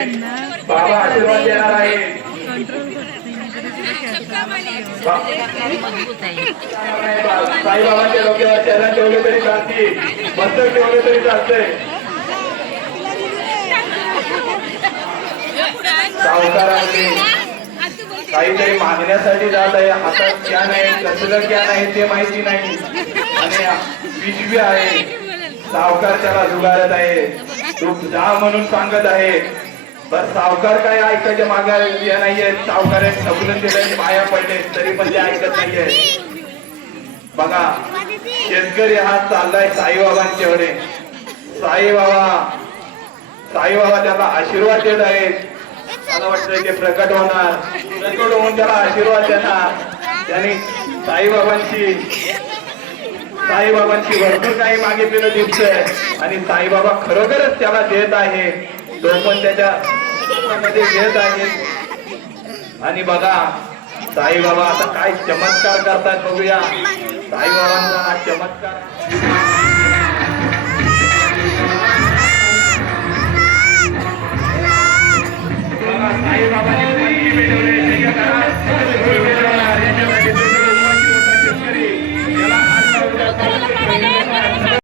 बाबा आशीर्वाद देणार आहे. साईबाबांच्या डोक्यावर चरण ठेवले तरी चालते, मस्तक ठेवले तरी चालते. सावकारांनी काहीतरी मागण्यासाठी जात आहे. हातात क्या नाही, कसलं क्या नाही ते माहिती नाही, आणि पिशवी आहे. सावकार त्याला जुगारत आहे, तू जा म्हणून सांगत आहे. बस सावकार काय ऐकायच्या मागे नाहीये. सावकार सगळं दिलंय, पाया पडले तरी पण ते ऐकत नाहीये. बघा, शेतकरी हा चाललाय साईबाबांच्याकडे. साईबाबा त्याला आशीर्वाद देत आहेत. मला वाटतं ते प्रकट होऊन त्याला आशीर्वाद देणार. त्याने साईबाबांची भरपूर काही मागितलेलं दिसतंय, आणि साईबाबा खरोखरच त्याला देत आहे. तो पण त्याच्या मध्ये घेत आहे. आणि बघा, साईबाबा आता काय चमत्कार करतात बघूया. साईबाबांचा हा चमत्कार.